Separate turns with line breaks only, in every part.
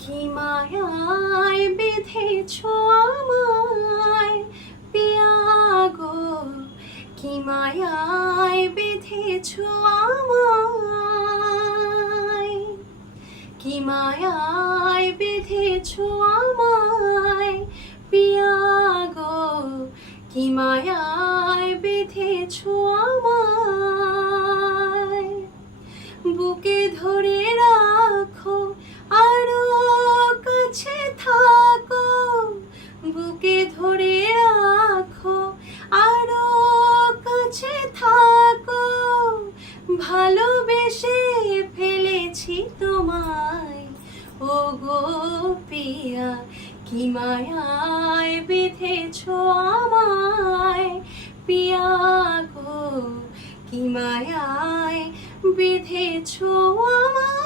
কি মায়ায় বেঁধেছ আমায়? পিয়া গো, কি মায়ায় বেঁধেছ আমায়? কি মায়ায় বেঁধেছ আমায়? পিয়া গো, কি মায়ায় বেঁধেছ আমায়? বুকে ধরে রাখো, আরও কাছে থাকো। বুকে ধরে রাখো, আরও কাছে থাকো। ভালোবেসে ফেলেছি তোমায়। ও গো পিয়া, কি মায়ায় বেঁধেছ আমায়। পিয়া গো, কি মায়ায় বেঁধেছ আমায়।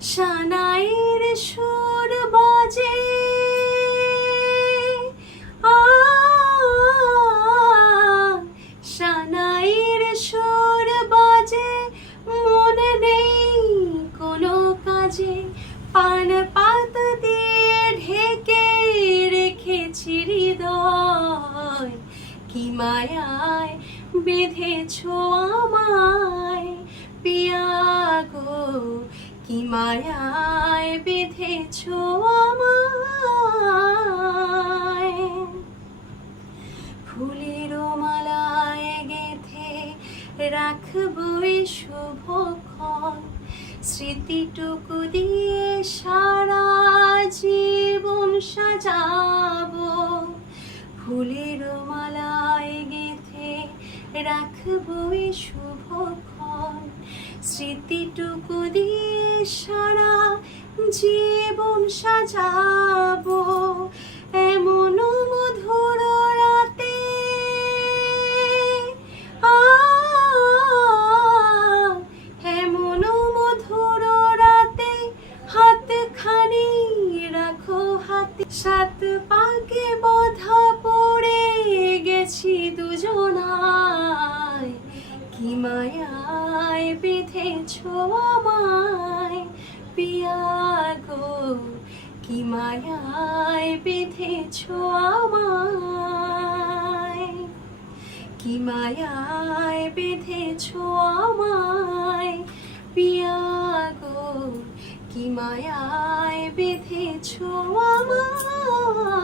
সানাইয়ের সুর বাজে। সানাইয়ের সুর বাজে। মনে নেই কোনো কাজে। পান কি মায়ায় বেঁধেছ আমায়? পিয়া গো, কি মায়ায় বেঁধেছ আমায়? ফুলের মালায় গেথে রাখব শুভক্ষণ স্মৃতিটুকু দিয়ে সারা জীবন সাজাবো ফুলের মালায় গেথে রাখব শুভক্ষণ স্মৃতিটুকু দিয়ে সারা জীবন সাজাবো এমন মধুর রাতে। এমন মধুর রাতে হাত খানি রাখো হাতে। সাত পাকে বেঁধেছ আমায়, পিয়া গো, কি মায়ায় বেঁধেছ আমায়? কি মায়ায় বেঁধেছ আমায়, পিয়া গো, কি মায়ায় বেঁধেছ আমায়?